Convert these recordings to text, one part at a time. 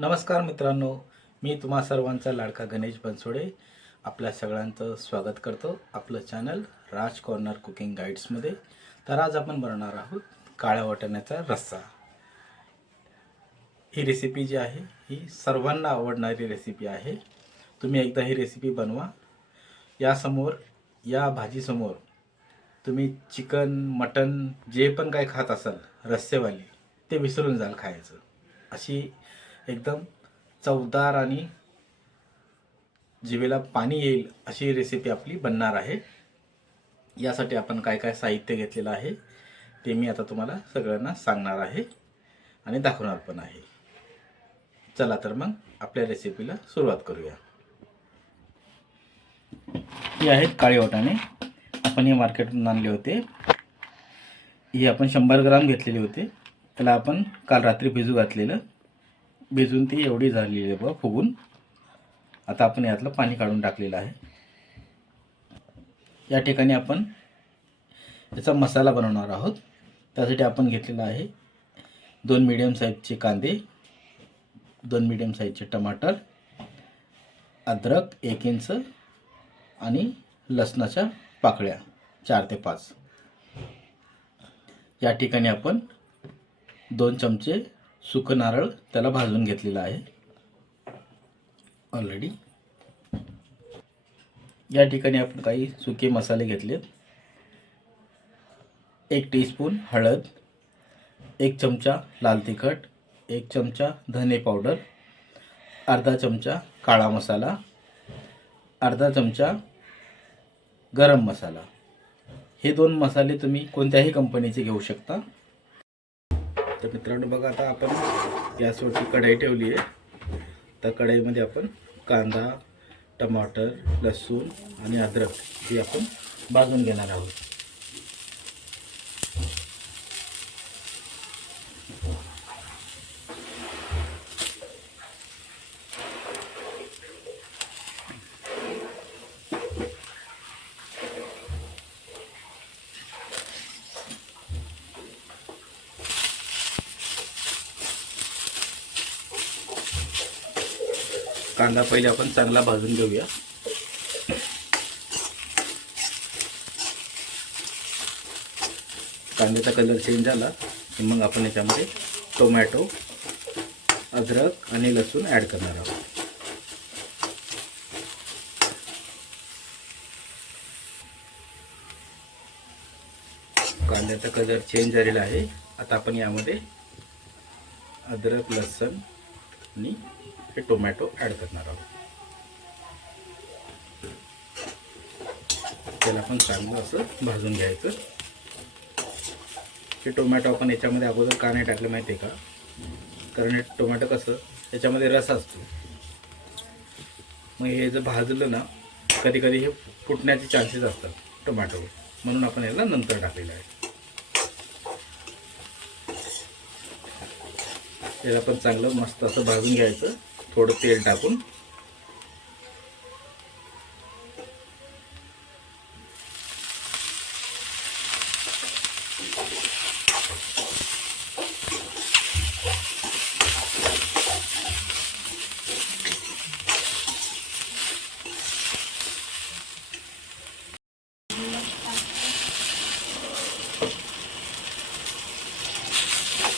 नमस्कार मित्रांनो मी तुम्हा सर्वांचा लाडका गणेश बनसोडे. आपल्या सगळ्यांचं स्वागत करतो आपलं चॅनल राज कॉर्नर कुकिंग गाईड्समध्ये तर आज आपण बनवणार आहोत काळ्या वाटण्याचा रस्सा. ही रेसिपी जी आहे ही सर्वांना आवडणारी रेसिपी आहे. तुम्ही एकदा ही रेसिपी बनवा. यासमोर या भाजीसमोर तुम्ही चिकन मटन जे पण काय खात असाल रस्सेवाली ते विसरून जाल खायचं. अशी एकदम चवदार आणि जिवेला पाणी येईल अशी रेसिपी आपली बनणार आहे. यासाठी आपण काय काय साहित्य घेतलेलं आहे ते मी आता तुम्हाला सगळ्यांना सांगणार आहे आणि दाखवणार पण आहे. चला तर मग आपल्या रेसिपीला सुरुवात करूया. ही आहेत काळे वाटाणे. आपण हे मार्केटमधून आणले होते. ही आपण शंभर ग्राम घेतलेली होते. त्याला आपण काल रात्री भिजू घातलेलं. भिजून ती एवढी झालेली आहे बघ फुगून. आता आपण यातलं पाणी काढून टाकलेलं आहे. या ठिकाणी आपण याचा मसाला बनवणार आहोत. त्यासाठी आपण घेतलेला आहे दोन मिडियम साईजचे कांदे दोन मिडियम साईजचे टमाटर अद्रक एक इंच आणि लसणाच्या पाकळ्या चार ते पाच. या ठिकाणी आपण दोन चमचे सुकं नारळ त्याला भाजून घेतलेलं आहे. ऑलरेडी या ठिकाणी आपण काही सुके मसाले घेतलेत. एक टीस्पून हळद एक चमचा लाल तिखट एक चमचा धने पावडर अर्धा चमचा काळा मसाला अर्धा चमचा गरम मसाला. हे दोन मसाले तुम्ही कोणत्याही कंपनीचे घेऊ शकता. तर मित्रांनो बघा आता आपण गॅसवरती कढाई ठेवली आहे. त्या कढाईमध्ये आपण कांदा टमाटर लसूण आणि अद्रक हे आपण भाजून घेणार आहोत. कांदा पहिले आपण चांगला भाजून घेऊया. कांद्याचा कलर चेंज झाला की मग आपण याच्यामध्ये टोमॅटो अद्रक आणि लसूण ॲड करणार आहोत. कांद्याचा कलर चेंज झालेला आहे. आता आपण यामध्ये अद्रक लसूण आणि हे टोमॅटो ॲड करणार आहोत. त्याला आपण चांगलं असं भाजून घ्यायचं. हे टोमॅटो आपण याच्यामध्ये अगोदर का नाही टाकलं माहिती आहे का? कारण हे टोमॅटो कसं याच्यामध्ये रस असतो. मग हे जर भाजलं ना कधी कधी हे फुटण्याचे चान्सेस असतात टोमॅटो म्हणून आपण याला नंतर टाकलेलं आहे. याला पण चांगलं मस्त असं भाजून घ्यायचं. थोडं तेल टाकून.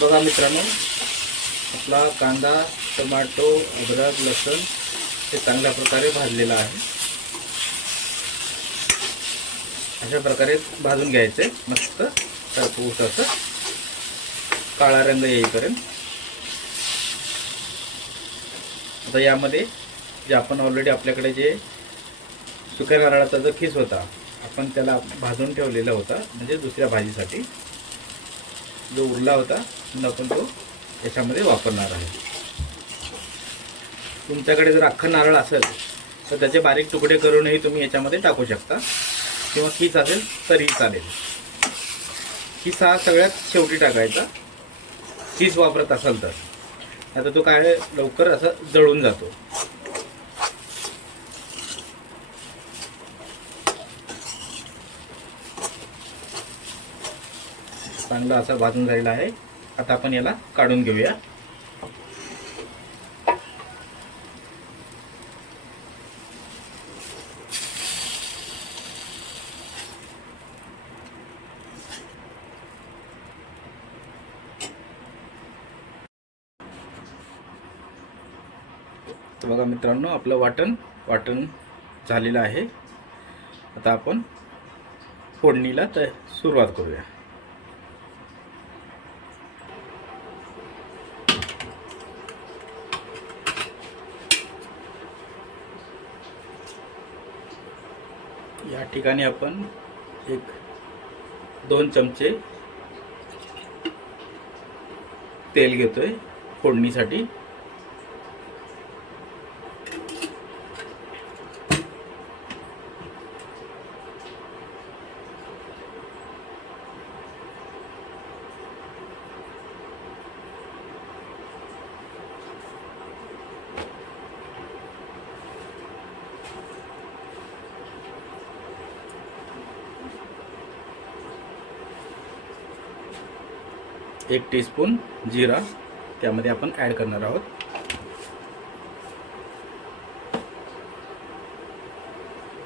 बघा मित्रांनो आपला कांदा टमाटो अद्रक लसूण हे चांगल्या प्रकारे भाजलेलं आहे. अशा प्रकारे भाजून घ्यायचे. मस्त टरपूस असं काळा रंग येईपर्यंत. आता यामध्ये जे आपण ऑलरेडी आपल्याकडे जे सुक्या नारळाचा जो खीस होता आपण त्याला भाजून ठेवलेला होता म्हणजे दुसऱ्या भाजीसाठी. जो उरला होता आपण तो याच्यामध्ये वापरणार आहे. तुमच्याकडे जर अख्खा नारळ असेल तर त्याचे बारीक तुकडे करूनही तुम्ही याच्यामध्ये टाकू शकता. किंवा खीस असेल तरी चालेल. खीस हा सगळ्यात शेवटी टाकायचा. खीस वापरत असाल तर. आता तो काय लवकर असं जळून जातो. चांगला असा भाजून झालेला आहे. आता आपण याला काढून घेऊया. तर बघा मित्रांनो आपलं वाटण वाटण झालेलं आहे. आता आपण फोडणीला तर सुरुवात करूया. या ठिकाणी आपण एक दोन चमचे तेल घेतोय फोडणीसाठी. एक टीस्पून जिरा त्यामध्ये आपण ॲड करणार आहोत.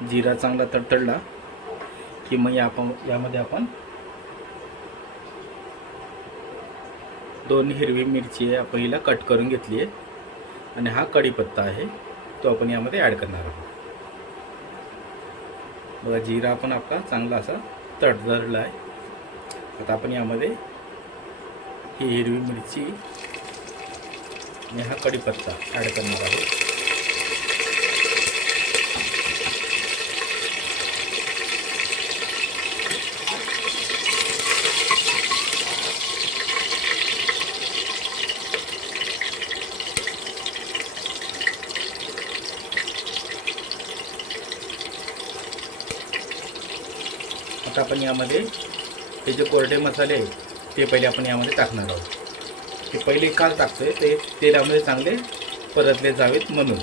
जिरा चांगला तडतडला की मग या आपण यामध्ये आपण दोन हिरवी मिरची आहे आपण हिला कट करून घेतली आहे. आणि हा कढीपत्ता आहे तो आपण यामध्ये ॲड करणार आहोत. बघा जिरा पण आपला चांगला असा तडतडला आहे. आता आपण यामध्ये ही हिरवी मिरची आणि हा कढीपत्ता ॲड करणार आहोत आता आपण यामध्ये हे जे कोरडे मसाले आहेत ते पहिले आपण यामध्ये टाकणार आहोत. ते पहिले का टाकतोय ते तेलामध्ये चांगले परतले जावेत म्हणून.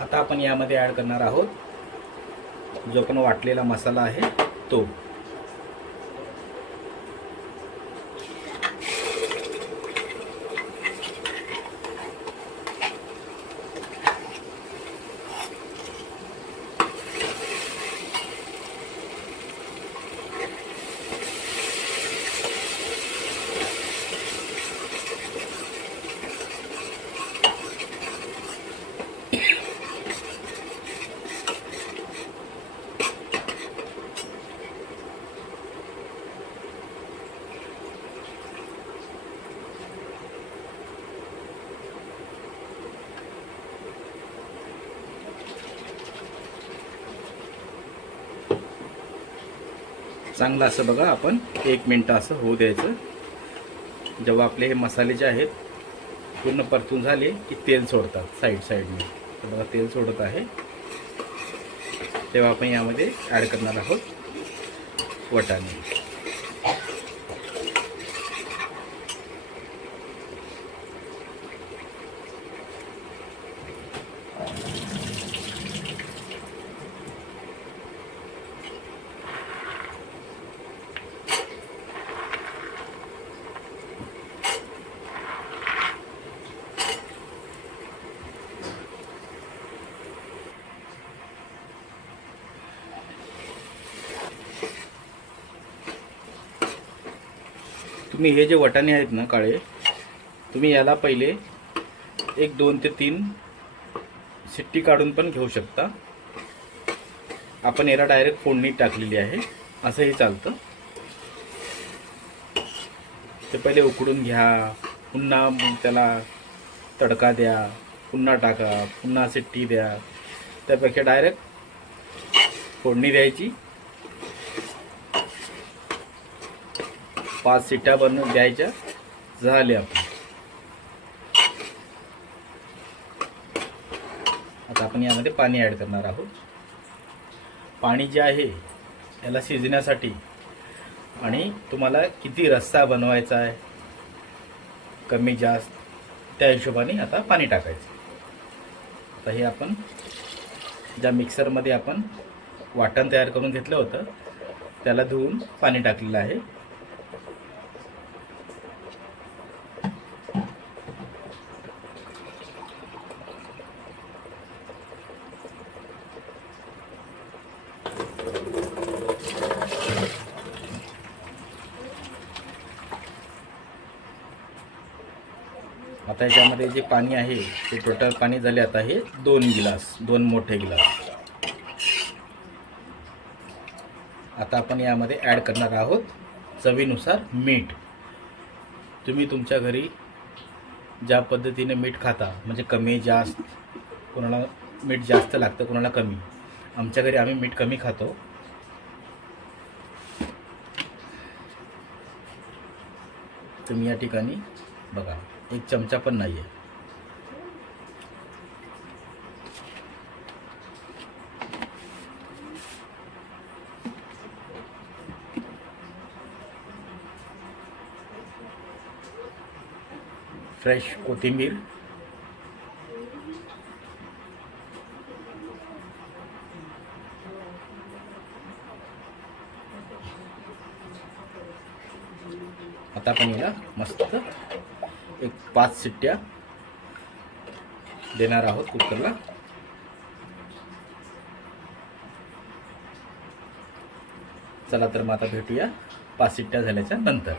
आता आपण यामध्ये ॲड करणार आहोत. जो आपण वाटलेला मसाला आहे तो. चांगलं असं बघा आपण एक मिनटं असं होऊ द्यायचं. जेव्हा आपले हे मसाले जे आहेत पूर्ण परतून झाले की तेल सोडतात साईड साईडने तर बघा तेल सोडत आहे. तेव्हा आपण यामध्ये ॲड करणार आहोत वटाणे. तुम्ही हे जे वटाणे आहेत ना काळे तुम्ही याला पहिले एक दोन ते तीन सिट्टी काढून पण घेऊ शकता. आपण याला डायरेक्ट फोडणी टाकलेली आहे. असंही चालतं. ते पहिले उकडून घ्या. पुन्हा त्याला तडका द्या. पुन्हा टाका. पुन्हा सिट्टी द्या. त्यापेक्षा डायरेक्ट फोडणी द्यायची. पाच सिट्ट्या बनवून द्यायच्या झाल्या आपण आता आपण यामध्ये पाणी ॲड करणार आहोत. पाणी जे आहे याला शिजण्यासाठी आणि तुम्हाला किती रस्सा बनवायचा आहे कमी जास्त त्या हिशोबाने आता पाणी टाकायचं. आता हे आपण ज्या मिक्सरमध्ये आपण वाटण तयार करून घेतलं होतं त्याला धुवून पाणी टाकलेलं आहे. आता याच्यामध्ये जे पाणी आहे ते टोटल पाणी झाले आता हे दोन गिलास दोन मोठे गिलास. आता आपण यामध्ये ॲड करणार आहोत चवीनुसार मीठ. तुम्ही तुमच्या घरी ज्या पद्धतीने मीठ खाता म्हणजे कमी जास्त कोणाला मीठ जास्त लागतं कोणाला कमी. आमच्या घरी आम्ही मीठ कमी खातो. तुम्ही या ठिकाणी बघा. एक चमचा पण नाही आहे फ्रेश कोथिंबीर। आता आपण मस्त। एक पाच शिट्ट्या देणार आहोत कुकरला. चला तर मग आता भेटूया पाच शिट्ट्या झाल्याच्यानंतर.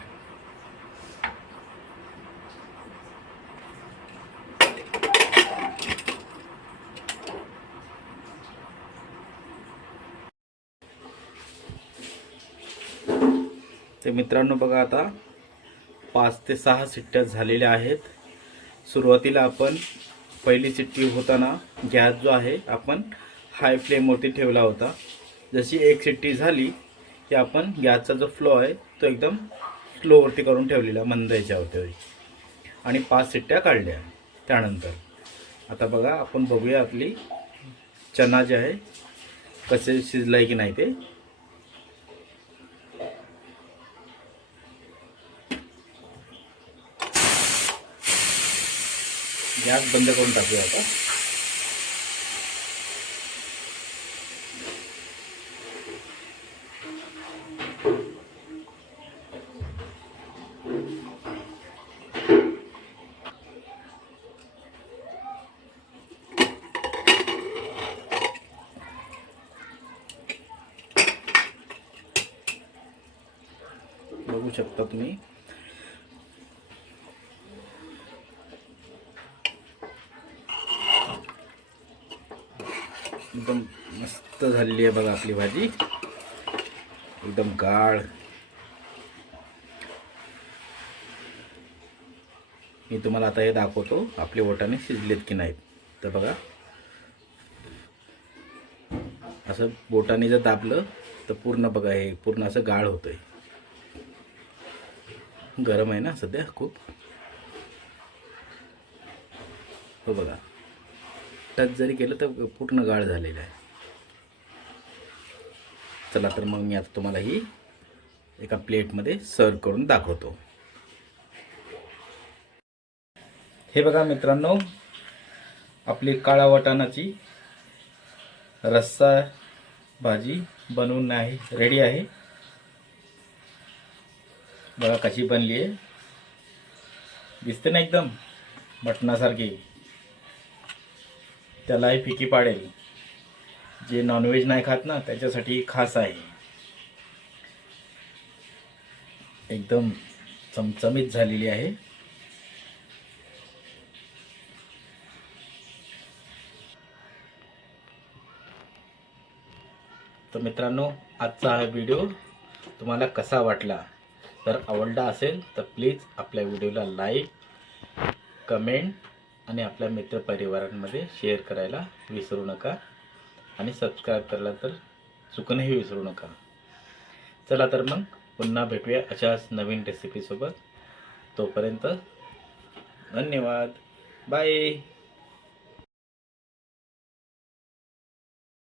ते मित्रांनो बघा आता पाच ते सहा सिट्ट्या झालेल्या आहेत. सुरुवातीला आपण पहिली सिट्टी होताना गॅस जो आहे आपण हाय फ्लेमवरती ठेवला होता. जशी एक सिट्टी झाली की आपण गॅसचा जो फ्लो आहे तो एकदम स्लोवरती करून ठेवलेला मंद याच्यावरती. आणि पाच सिट्ट्या काढल्या त्यानंतर. आता बघा आपण बघूया आपली चना जे आहे कसे शिजलं आहे की नाही ते. गॅस बंद करून टाकूया आता. बघू शकता तुम्ही एकदम मस्त झालेली आहे बघा आपली भाजी. एकदम गाळ. मी तुम्हाला आता हे दाखवतो आपले वटाणे शिजलेत की नाहीत. तर बघा. असं बोटाने जर दाबलं तर पूर्ण बघा हे पूर्ण असं गाळ होतंय. गरम आहे ना सध्या खूप. हो बघा. टच जरी केलं तर पूर्ण गाळ झालेलं आहे. चला तर मग मी आता तुम्हाला ही एका प्लेटमध्ये सर्व करून दाखवतो. हे बघा मित्रांनो आपली काळा वाटाणाची रस्सा भाजी बनवून आहे रेडी आहे. बघा कशी बनली आहे. दिसते ना एकदम मटणासारखी. त्यालाही फिकी पाडेल. जे नॉनव्हेज नाही खात ना त्याच्यासाठी खास आहे. एकदम चमचमीत झालेली आहे. तर मित्रांनो आजचा हा व्हिडिओ तुम्हाला कसा वाटला? जर आवडला असेल तर प्लीज आपल्या व्हिडिओला लाईक कमेंट आणि आपल्या मित्रपरिवारांमध्ये शेअर करायला विसरू नका. आणि सबस्क्राईब करायला तर चुकूनही विसरू नका. चला तर मग पुन्हा भेटूया अशाच नवीन रेसिपीसोबत तोपर्यंत धन्यवाद. बाय